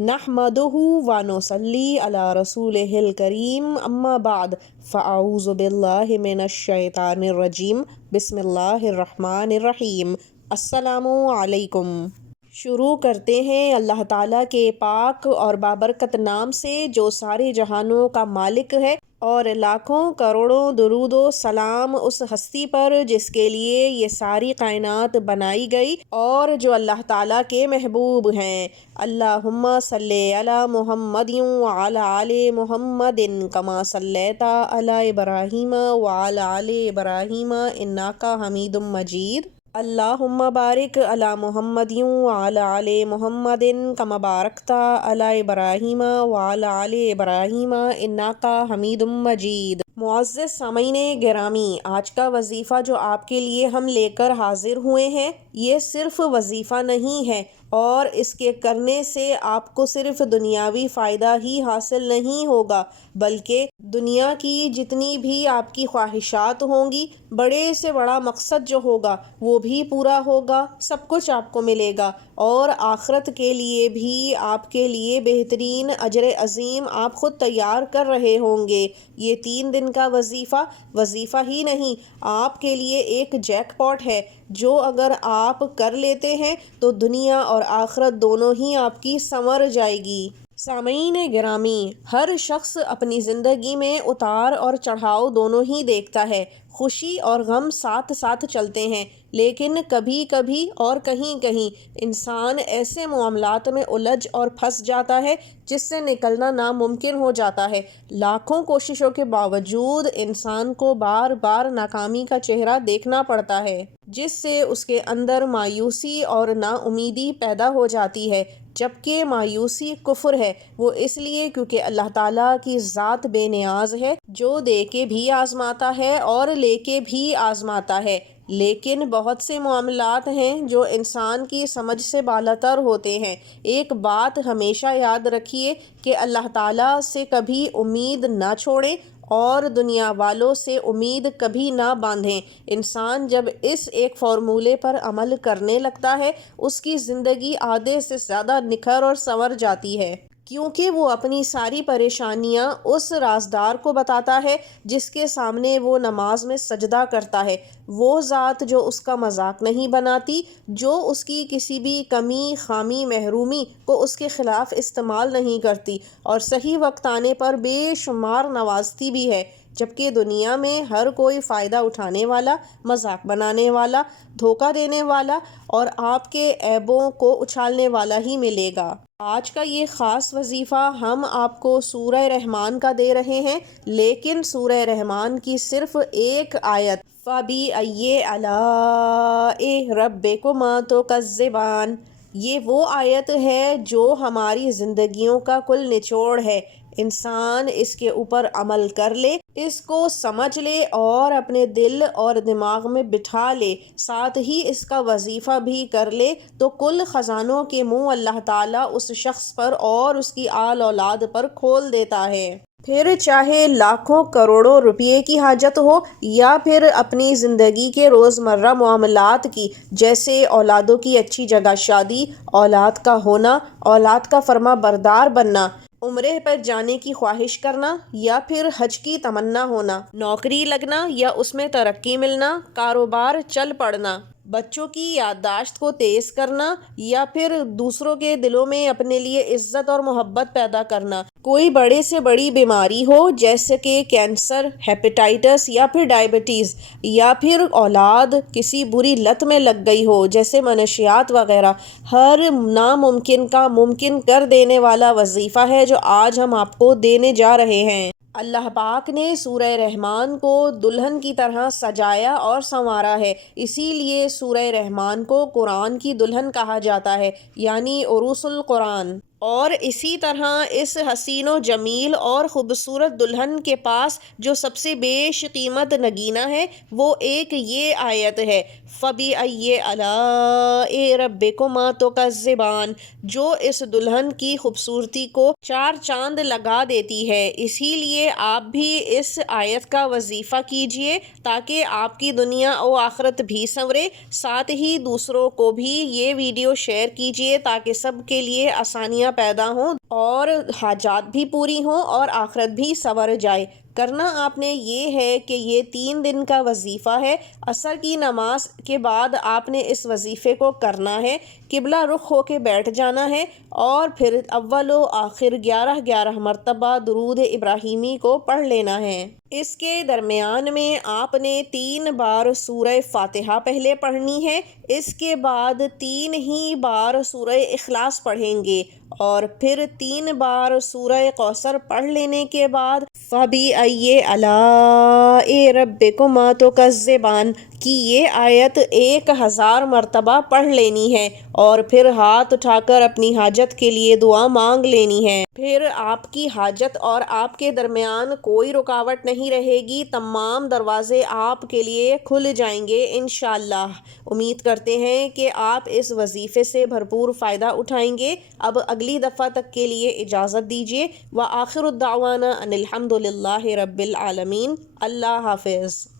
نحمدہ و نصلی علی رسولہ الکریم اما بعد فاعوذ باللہ من الشیطان الرجیم بسم اللہ الرحمن الرحیم۔ السلام علیکم۔ شروع کرتے ہیں اللہ تعالیٰ کے پاک اور بابرکت نام سے جو سارے جہانوں کا مالک ہے، اور لاکھوں کروڑوں درود و سلام اس ہستی پر جس کے لیے یہ ساری کائنات بنائی گئی اور جو اللہ تعالیٰ کے محبوب ہیں۔ اللہم صلی علی محمد وعلی آل محمد کما صلیت علی ابراہیم وعلی آل ابراہیم انک حمید مجید۔ اللہم بارک علی محمد وعلی آل محمد کما بارکت علی ابراہیم وعلی آل ابراہیم انک حمید مجید۔ معزز سامعین گرامی، آج کا وظیفہ جو آپ کے لیے ہم لے کر حاضر ہوئے ہیں، یہ صرف وظیفہ نہیں ہے، اور اس کے کرنے سے آپ کو صرف دنیاوی فائدہ ہی حاصل نہیں ہوگا، بلکہ دنیا کی جتنی بھی آپ کی خواہشات ہوں گی، بڑے سے بڑا مقصد جو ہوگا وہ بھی پورا ہوگا، سب کچھ آپ کو ملے گا، اور آخرت کے لیے بھی آپ کے لیے بہترین اجر عظیم آپ خود تیار کر رہے ہوں گے۔ یہ 3 دن کا وظیفہ ہی نہیں، آپ کے لیے ایک جیک پاٹ ہے جو اگر آپ کر لیتے ہیں تو دنیا اور آخرت دونوں ہی آپ کی سنور جائے گی۔ سامعین گرامی، ہر شخص اپنی زندگی میں اتار اور چڑھاؤ دونوں ہی دیکھتا ہے، خوشی اور غم ساتھ ساتھ چلتے ہیں، لیکن کبھی کبھی اور کہیں کہیں انسان ایسے معاملات میں الجھ اور پھنس جاتا ہے جس سے نکلنا ناممکن ہو جاتا ہے۔ لاکھوں کوششوں کے باوجود انسان کو بار بار ناکامی کا چہرہ دیکھنا پڑتا ہے، جس سے اس کے اندر مایوسی اور نا امیدی پیدا ہو جاتی ہے، جبکہ مایوسی کفر ہے۔ وہ اس لیے کیونکہ اللہ تعالیٰ کی ذات بے نیاز ہے، جو دے کے بھی آزماتا ہے اور لے کے بھی آزماتا ہے، لیکن بہت سے معاملات ہیں جو انسان کی سمجھ سے بالاتر ہوتے ہیں۔ ایک بات ہمیشہ یاد رکھیے کہ اللہ تعالیٰ سے کبھی امید نہ چھوڑیں اور دنیا والوں سے امید کبھی نہ باندھیں۔ انسان جب اس ایک فارمولے پر عمل کرنے لگتا ہے، اس کی زندگی آدھے سے زیادہ نکھر اور سنور جاتی ہے، کیونکہ وہ اپنی ساری پریشانیاں اس رازدار کو بتاتا ہے جس کے سامنے وہ نماز میں سجدہ کرتا ہے، وہ ذات جو اس کا مذاق نہیں بناتی، جو اس کی کسی بھی کمی، خامی، محرومی کو اس کے خلاف استعمال نہیں کرتی، اور صحیح وقت آنے پر بے شمار نوازتی بھی ہے، جبکہ دنیا میں ہر کوئی فائدہ اٹھانے والا، مذاق بنانے والا، دھوکہ دینے والا اور آپ کے عیبوں کو اچھالنے والا ہی ملے گا۔ آج کا یہ خاص وظیفہ ہم آپ کو سورہ رحمان کا دے رہے ہیں، لیکن سورہ رحمان کی صرف ایک آیت فَبِأَيِّ آلَاءِ رَبِّكُمَا تُكَذِّبَانِ، یہ وہ آیت ہے جو ہماری زندگیوں کا کل نچوڑ ہے۔ انسان اس کے اوپر عمل کر لے، اس کو سمجھ لے اور اپنے دل اور دماغ میں بٹھا لے، ساتھ ہی اس کا وظیفہ بھی کر لے، تو کل خزانوں کے منہ اللہ تعالیٰ اس شخص پر اور اس کی آل اولاد پر کھول دیتا ہے۔ پھر چاہے لاکھوں کروڑوں روپے کی حاجت ہو یا پھر اپنی زندگی کے روزمرہ معاملات کی، جیسے اولادوں کی اچھی جگہ شادی، اولاد کا ہونا، اولاد کا فرما بردار بننا، عمرے پر جانے کی خواہش کرنا یا پھر حج کی تمنا ہونا، نوکری لگنا یا اس میں ترقی ملنا، کاروبار چل پڑنا، بچوں کی یادداشت کو تیز کرنا یا پھر دوسروں کے دلوں میں اپنے لیے عزت اور محبت پیدا کرنا، کوئی بڑے سے بڑی بیماری ہو جیسے کہ کینسر، ہیپیٹائٹس یا پھر ڈائبٹیز، یا پھر اولاد کسی بری لت میں لگ گئی ہو جیسے منشیات وغیرہ، ہر ناممکن کا ممکن کر دینے والا وظیفہ ہے جو آج ہم آپ کو دینے جا رہے ہیں۔ اللہ پاک نے سورہ رحمان کو دلہن کی طرح سجایا اور سنوارا ہے، اسی لیے سورہ رحمان کو قرآن کی دلہن کہا جاتا ہے، یعنی عروس القرآن۔ اور اسی طرح اس حسین و جمیل اور خوبصورت دلہن کے پاس جو سب سے بیش قیمت نگینہ ہے، وہ ایک یہ آیت ہے فَبِأَيِّ آلَاءِ رَبِّكُمَا تُكَذِّبَانِ، جو اس دلہن کی خوبصورتی کو 4 چاند لگا دیتی ہے۔ اسی لیے آپ بھی اس آیت کا وظیفہ کیجئے تاکہ آپ کی دنیا و آخرت بھی سنورے، ساتھ ہی دوسروں کو بھی یہ ویڈیو شیئر کیجئے تاکہ سب کے لیے آسانیاں خوشیاں پیدا ہوں اور حاجات بھی پوری ہوں اور آخرت بھی سنور جائے۔ کرنا آپ نے یہ ہے کہ یہ 3 دن کا وظیفہ ہے۔ عصر کی نماز کے بعد آپ نے اس وظیفے کو کرنا ہے، قبلہ رخ ہو کے بیٹھ جانا ہے اور پھر اول و آخر 11 مرتبہ درود ابراہیمی کو پڑھ لینا ہے۔ اس کے درمیان میں آپ نے 3 بار سورہ فاتحہ پہلے پڑھنی ہے، اس کے بعد 3 ہی بار سورہ اخلاص پڑھیں گے اور پھر 3 بار سورہ کوثر پڑھ لینے کے بعد فَبِأَيِّ آلَاءِ رَبِّكُمَا تُكَذِّبَانِ کی یہ آیت 1000 مرتبہ پڑھ لینی ہے اور پھر ہاتھ اٹھا کر اپنی حاجت کے لیے دعا مانگ لینی ہے۔ پھر آپ کی حاجت اور آپ کے درمیان کوئی رکاوٹ نہیں رہے گی، تمام دروازے آپ کے لیے کھل جائیں گے انشاءاللہ۔ امید کرتے ہیں کہ آپ اس وظیفے سے بھرپور فائدہ اٹھائیں گے۔ اب اگلی دفعہ تک کے لیے اجازت دیجیے۔ وآخر الدعوانا ان الحمد للہ رب العالمین۔ اللہ حافظ۔